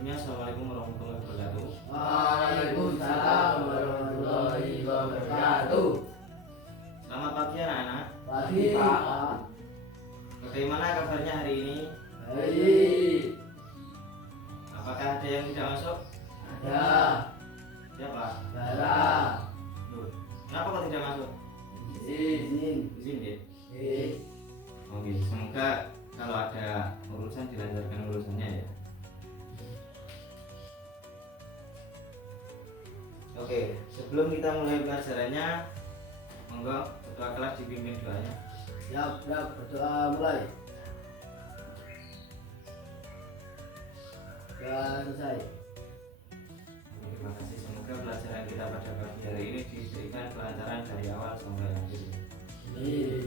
sebelumnya assalamualaikum warahmatullahi wabarakatuh. Waalaikumsalam warahmatullahi wabarakatuh. Selamat pagi anak-anak. Pagi Pak. Bagaimana kabarnya hari ini? Baik. Apakah ada yang tidak masuk? Ada. Siapa? Bara. Loh, kenapa kok tidak masuk? Izin. Izin ya? Eh. Oke, semoga kalau ada urusan dilancarkan urusannya ya. Oke, sebelum kita mulai pelajarannya, monggo ketua kelas dipimpin doanya. Siap, berdoa mulai. Sudah selesai. Terima kasih. Semoga pelajaran kita pada pagi hari ini diberikan kelancaran dari awal sampai akhir. Ini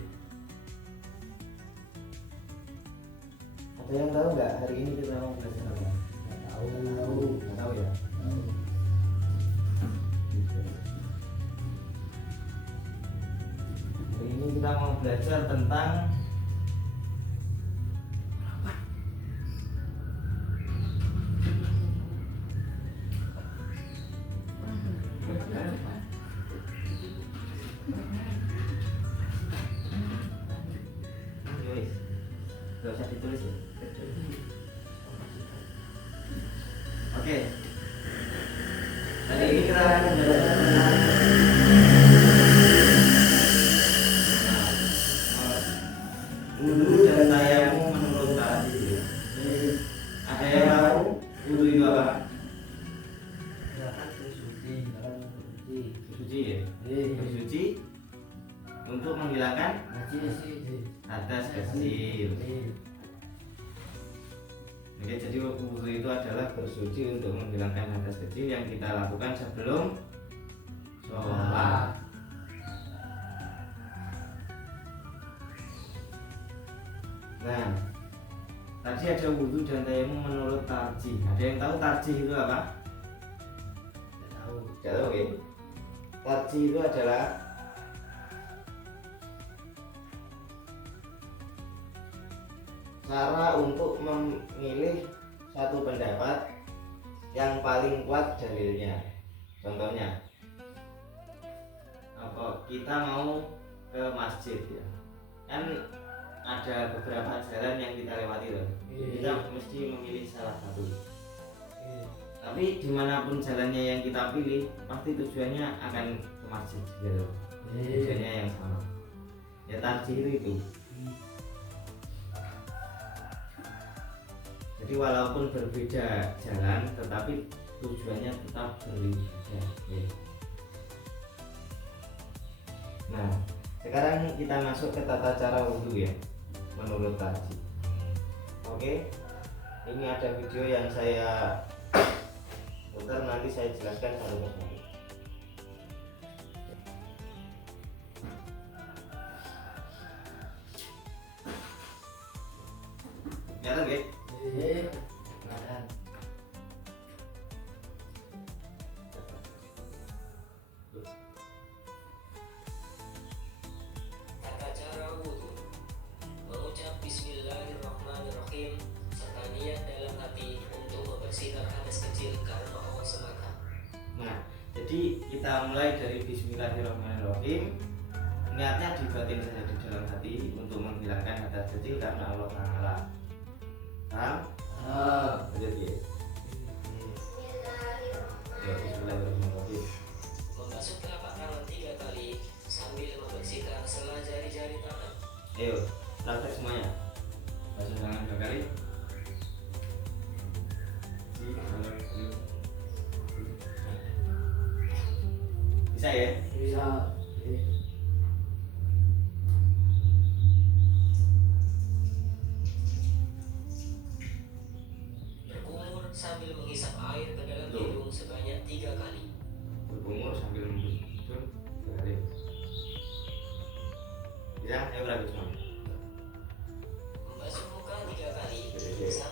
Ada yang tahu nggak hari ini kita mau belajar apa? tahu. Nggak tahu ya. Hari ini kita mau belajar tentang nggak usah ditulis ya. Oke. Hari ini kita akan belajar tentang wudu dan tayamum menurut tadi. Ada yang tahu wudu itu apa? Bersuci ya. Bersuci untuk menghilangkan hadas kecil. Oke, jadi wudu itu adalah bersuci untuk menghilangkan hadas kecil yang kita lakukan sebelum sholat. Nah, tadi ada wudu dan tayamum menurut tarjih. Ada yang tahu tarjih itu apa? Tidak tahu ya? Tarjih itu adalah cara untuk memilih satu pendapat yang paling kuat dalilnya. Contohnya, apa kita mau ke masjid ya, kan ada beberapa jalan yang kita lewati loh. Kita mesti memilih salah satu. Tapi dimanapun jalannya yang kita pilih, pasti tujuannya akan ke masjid gitu. Tujuannya yang sama. Ya tarjih itu. Jadi walaupun berbeda jalan, tetapi tujuannya tetap berbeda. Nah, sekarang kita masuk ke tata cara wudhu ya, menurut tarjih. Oke, ini ada video yang saya putar, nanti saya jelaskan satu persatu. Kelihatan ya? Tata cara wudhu: mengucap Bismillahirrahmanirrahim serta niat dalam hati untuk membersihkan hadas kecil karena Allah semata. Nah, jadi kita mulai dari Bismillahirrahmanirrahim. Niatnya di batin saja, di dalam hati, untuk menghilangkan hadas kecil karena Allah Ta'ala. Paham? Lanjut ya. Ya, Bismillahirrahmanirrahim. Membasuh telapak tangan 3 kali sambil membersihkan sela jari-jari tangan. Ayo, praktek semuanya. Basuh tangan 2 kali. Bisa ya? Bisa. Berkumur sambil menghisap air ke dalam hidung sebanyak 3 kali. Berkumur sambil membusur 2 kali. Bisa? Ayo praktek semua. Membasuh muka 3 kali. Bisa.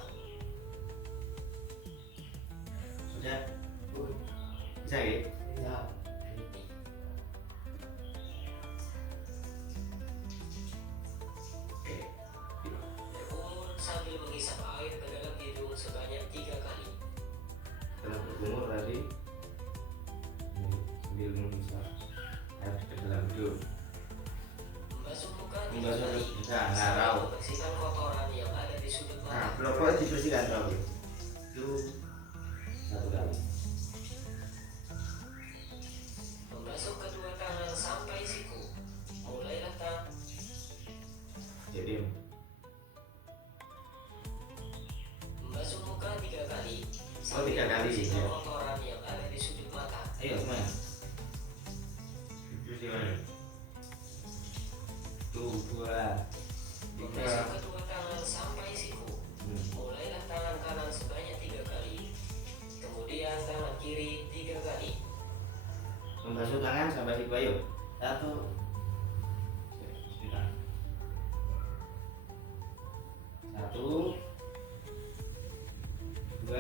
Sudah? Bisa ya? Bisa. Berkumur sambil menghisap air ke dalam hidung sebanyak 3 kali. berkumur tadi sambil mengusap air ke dalam hidung. Membasuh muka Membasuh muka, sambil ngarau. membersihkan kotoran yang ada di sudut Nah, mata. pelopor dibersihkan terus. Itu 1 kali. Membasuh kedua tangan sampai siku. Mulailah Jadi membasuh muka 3 kali. Oh, 3 kali, membersihkan ya. kotoran yang ada di sudut mata. ayo semuanya. Bersihkan. 2, 3. Membasuh kedua tangan sampai siku. Mulailah tangan kanan sebanyak 3 kali. Kemudian tangan kiri 3 kali. Membasuh tangan sampai siku, ayo. 1. 1, 2,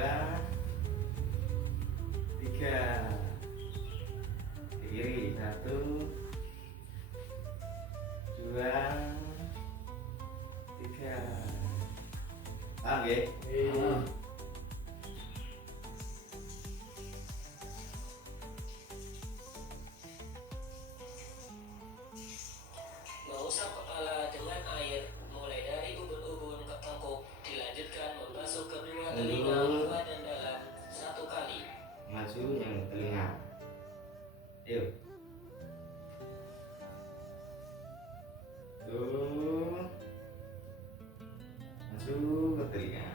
3. Kiri 1, 2, 3. Paham ya? Mengusap kepala dengan air mulai dari ubun-ubun ke tengkuk. Dilanjutkan membasuh kedua telinga luar dan dalam 1 kali. Maju yang telinga. Ayo. Tuh. Maju ke telinga.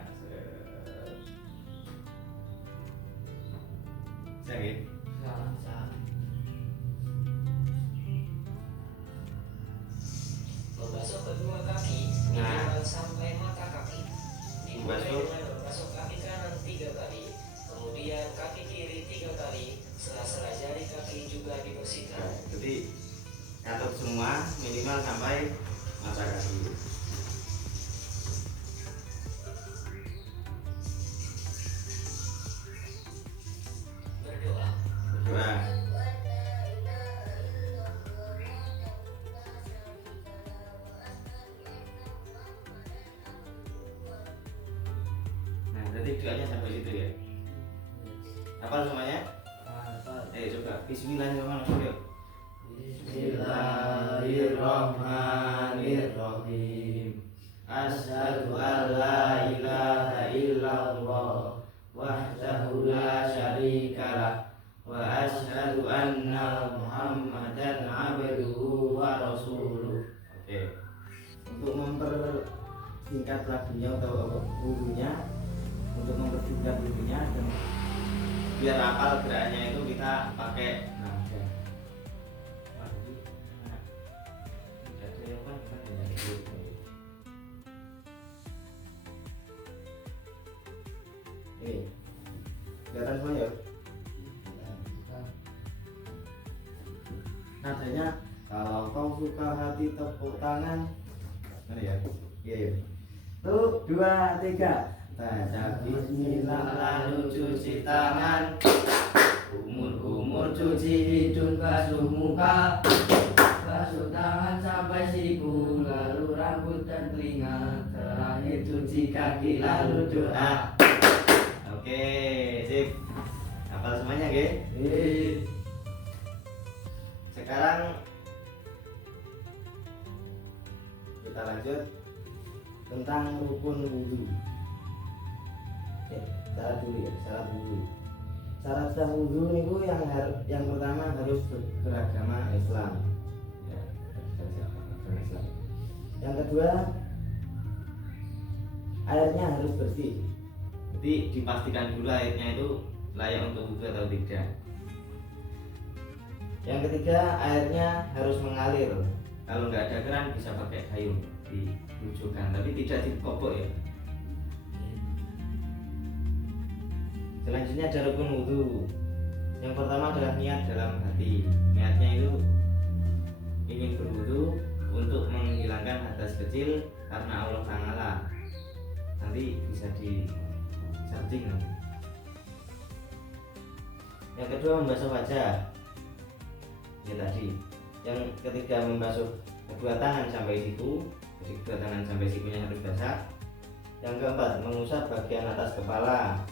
Sakit. Membasuh kedua kaki minimal sampai mata kaki. Dimulai dengan membasuh kaki kanan 3 kali. Kemudian kaki kiri 3 kali. Sela-sela jari kaki juga dibersihkan. Nah, jadi catat semua minimal sampai mata kaki. Berdoa. Berdoa. Nah, jadi doanya sampai situ ya. Hafal semuanya? Ayo coba. Bismillahirrahmanirrahim. Bismillahirrahmanirrahim. Asyhadu an la ilaha illallah wahdahu la syarikalah wa asyhadu anna Muhammadan abduhu wa rasuluh. Oke. Untuk mempersingkat lagunya atau wudhunya, untuk mempersingkat wudhunya dan biar hafal gerakannya itu kita pakai nada. Wah, ini nah, tidak ada yang kan ini kelihatan semua ya. Nadanya kalau kau suka hati tepuk tangan. Mana ya? Iya ya. 1, 2, 3. Baca bismillah lalu cuci tangan. Kumur-kumur cuci hidung, basuh muka, basuh tangan sampai siku, lalu rambut dan telinga, terakhir cuci kaki lalu doa. Oke, sip. Hafal semuanya, ge? Sekarang kita lanjut tentang rukun wudhu. Syarat dulu ya, syarat wudhu. Syarat sah wudhu itu yang pertama harus beragama Islam. Ya, agama Islam. Yang kedua, airnya harus bersih. Jadi dipastikan dulu airnya itu layak untuk wudhu atau tidak. Yang ketiga, airnya harus mengalir. Kalau nggak ada keran bisa pakai gayung dilucukan, tapi tidak dikokok ya. Selanjutnya ada rukun wudhu. Yang pertama adalah niat dalam hati. Niatnya itu ingin berwudhu untuk menghilangkan hadas kecil karena Allah Ta'ala. Nanti bisa di charging nanti. Yang kedua membasuh wajah. Ini tadi. Yang ketiga membasuh kedua tangan sampai siku. Jadi kedua tangan sampai sikunya harus basah. Yang keempat mengusap bagian atas kepala.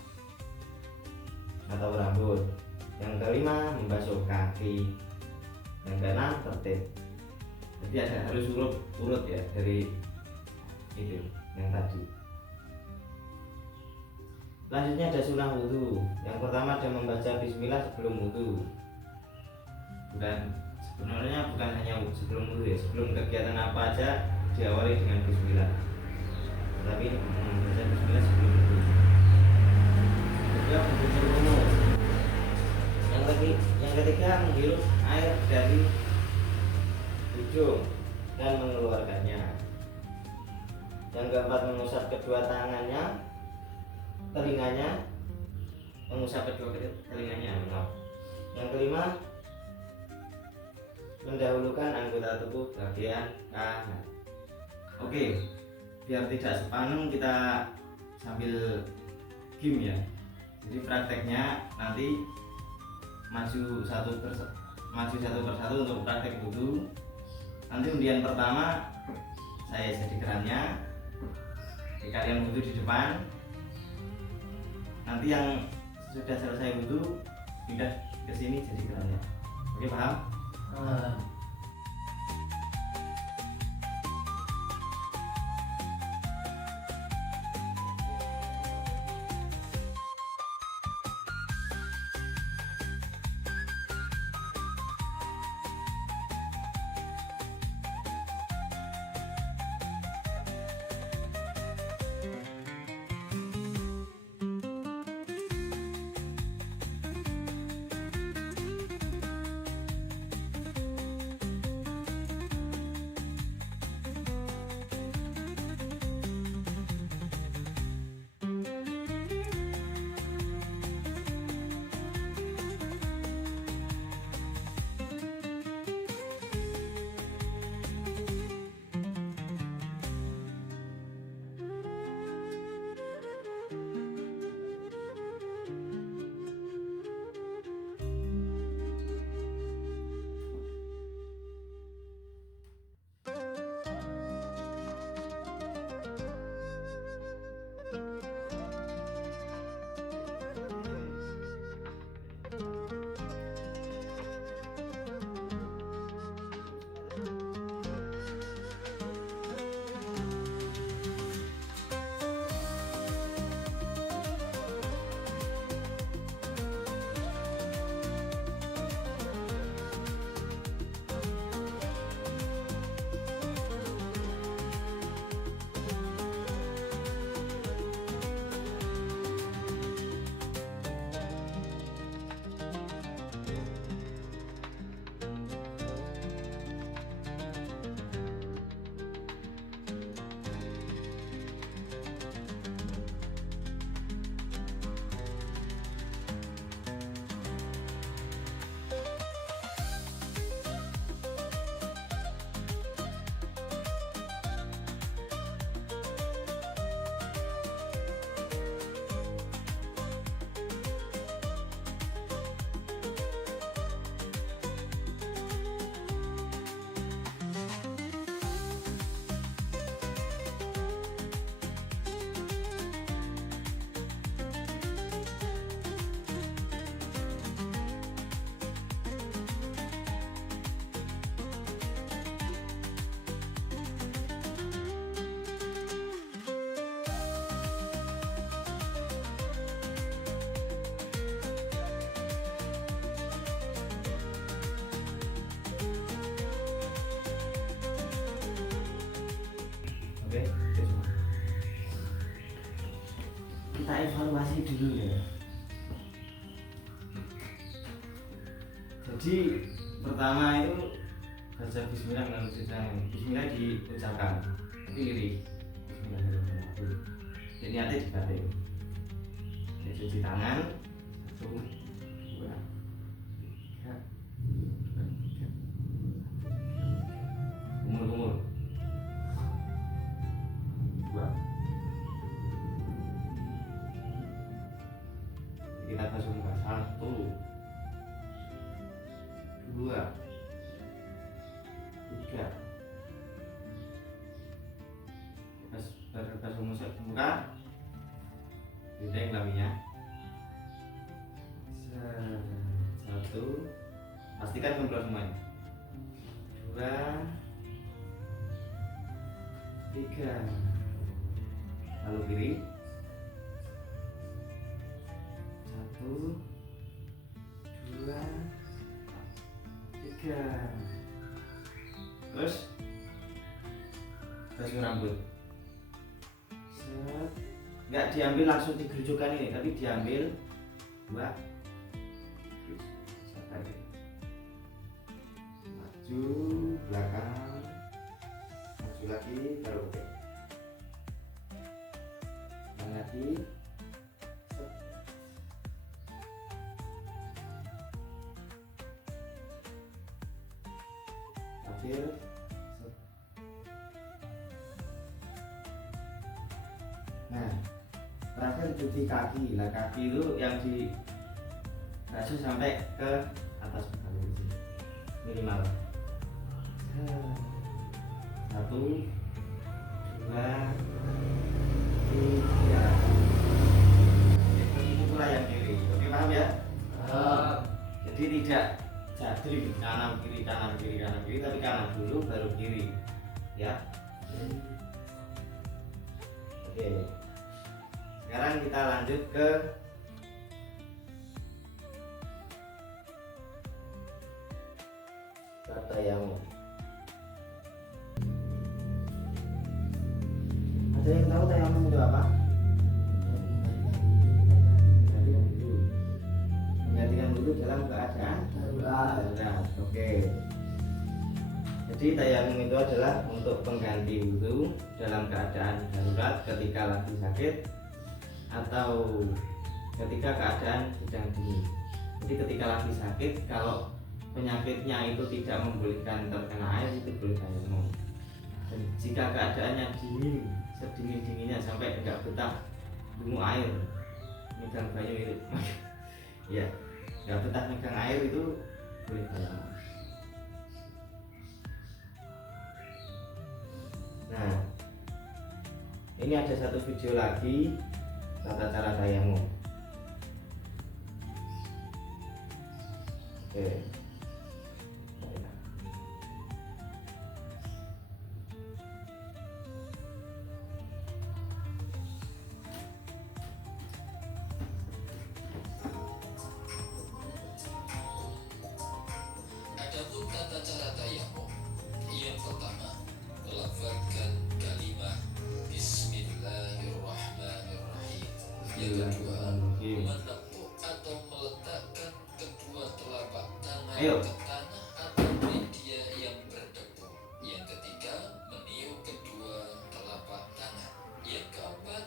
atau rambut. Yang kelima membasuh kaki. Yang keenam tertib. Jadi harus urut ya dari itu yang tadi. Selanjutnya ada sunnah wudhu. Yang pertama ada membaca bismillah sebelum wudhu. Sebenarnya bukan hanya sebelum wudhu ya, sebelum kegiatan apa aja diawali dengan bismillah. Tapi membaca bismillah sebelum wudhu. Juga berjemur kumur. Yang ketiga menghirup air dari hidung dan mengeluarkannya. Yang keempat mengusap kedua tangannya, telinganya, Yang kelima mendahulukan anggota tubuh bagian kanan. Oke, biar tidak sepaneng kita sambil game ya. Jadi prakteknya nanti maju satu persatu untuk praktek wudhu. Nanti undian pertama saya jadi kerannya, kalian wudhu di depan. Nanti yang sudah selesai wudhu pindah ke sini jadi kerannya. Oke, paham? Oke, kita evaluasi dulu ya. Jadi pertama itu baca bismillah dengan ucapan bismillah diucapkan tapi lirik bismillahirrahmanirrahim. Jadi niatnya dibatik. Cuci tangan 1, 2, 3, 4, kumur-kumur 2. Kita basuh muka 1, 2, 3. Basuh muka, beda yang kelaminnya. Satu, pastikan kembali semuanya. Dua, tiga, lalu kiri. Satu, dua, tiga. Terus basuh rambut. Set. Nggak diambil langsung digerujukan ini, tapi diambil dua. Maju belakang, maju lagi, baru oke. Dan lagi. Akhir. Nah, terakhir cuci kaki. Lah kaki itu yang di basuh sampai ke atas minimal. Satu, dua, tiga. Itu pula yang kiri. Oke, paham ya? Jadi tidak jadri kanan kiri kanan kiri kanan kiri, tapi kanan dulu baru kiri, ya. Oke. Sekarang kita lanjut ke kata yang ada yang tahu tayamum itu apa? Menggantikan wudhu dalam keadaan darurat. Oke. Jadi tayamum itu adalah untuk pengganti wudhu dalam keadaan darurat ketika lagi sakit atau ketika keadaan sedang dingin. Jadi ketika lagi sakit, kalau penyakitnya itu tidak membolehkan terkena air, itu boleh tayamum. Dan jika keadaannya dingin, sedingin-dinginnya sampai enggak betah bungu air, megang banyu itu ya enggak betah megang air, itu boleh tayamum. Nah, ini ada satu video lagi tata cara tayamum. Oke. Adapun tata cara tayamum, yang pertama melafazkan kalimat Bismillahirrahmanirrahim. Yang kedua menepuk atau meletakkan kedua telapak tangan ke tanah atau media yang berdebu. Yang ketiga meniup kedua telapak tangan. Yang keempat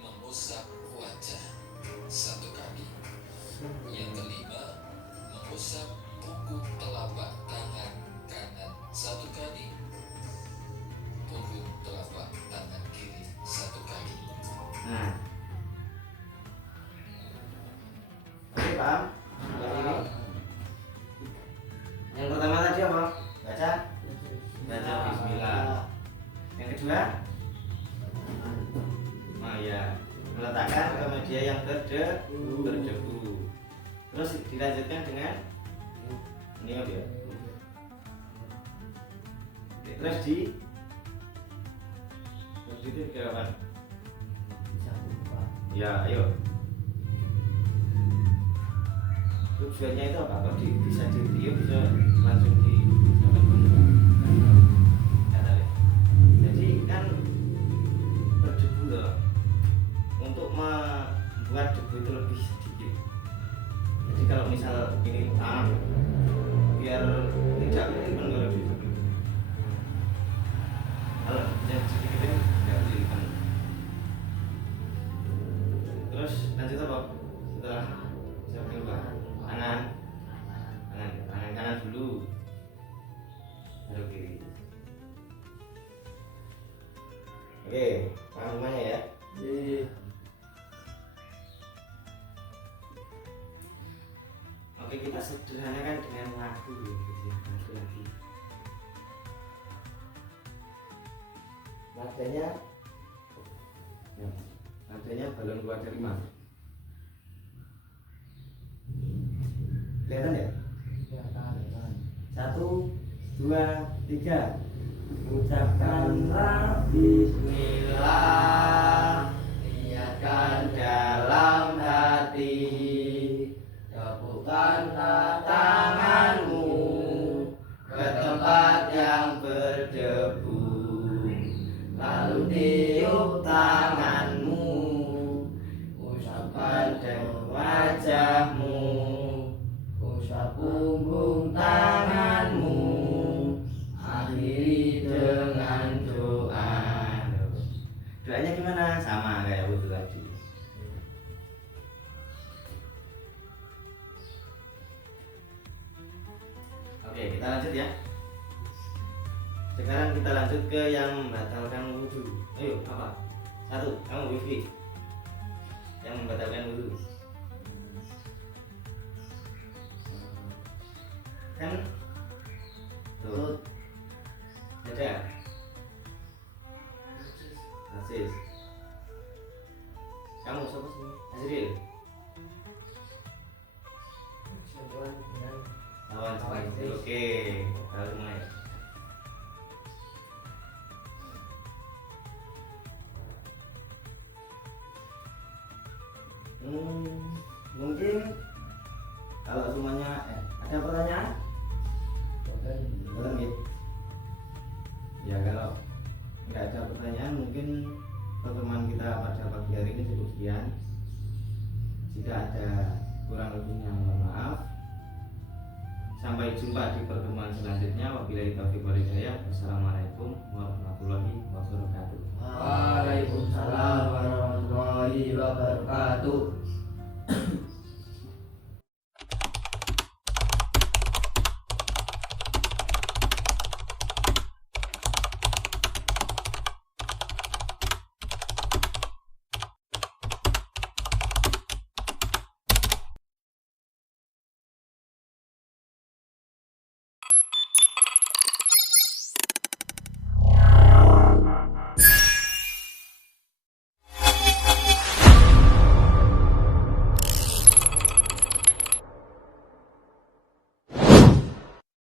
mengusap wajah satu kali. Yang kelima mengusap punggung telapak tangan kanan satu kali, punggung telapak tangan kiri satu kali. Nah, oke, paham? Yang ini, yang pertama tadi apa? Baca Bismillah. Yang kedua, ya meletakkan ke media yang berdebu. Terus dilanjutkan dengan ini ya. Terus itu kapan? Ya, ayo. Tujuannya itu apa? Kok bisa bisa langsung di jadi kan berdebu loh. Untuk membuat debu itu lebih sedikit. Jadi kalau misal ini tanam, biar tidak kelihatan kalau di debu. Kalau yang sedikit ini tidak kelihatan. Terus lanjut apa? Setelah siapa lupa? Tangan kanan dulu, baru kiri. Oke, paham semuanya ya? Oke, kita sederhanakan dengan lagu lagi. Nadanya balon keluar dari mana? Kelihatan ya? Kelihatan. 1, 2, 3. Ucapkanlah bismillah, niatkan dalam hati, tepukkanlah tanganmu ke tempat yang berdebu, lalu tiup tanganmu, usapkan wajahmu, usap punggung tanganmu, akhiri dengan doa. Doanya gimana? Sama kayak wudhu tadi. Oke, kita lanjut ya. Sekarang kita lanjut ke yang membatalkan wudhu. Ayo, apa? 1, kamu wifi. Yang membatalkan wudhu. Kan tuh ada Aziz. Kamu siapa sih? Azril. Lawan Azril. Oke, lalu mulai. Mungkin kalau semuanya ada pertanyaan? Boleh gitu. Ya kalau nggak ada pertanyaan mungkin pertemuan kita pada pagi hari ini cukup sekian. Jika ada kurang lebihnya mohon maaf. Sampai jumpa di pertemuan selanjutnya. Wabillahi taufiq wal hidayah. Wassalamualaikum warahmatullahi wabarakatuh. Waalaikumsalam warahmatullahi wabarakatuh.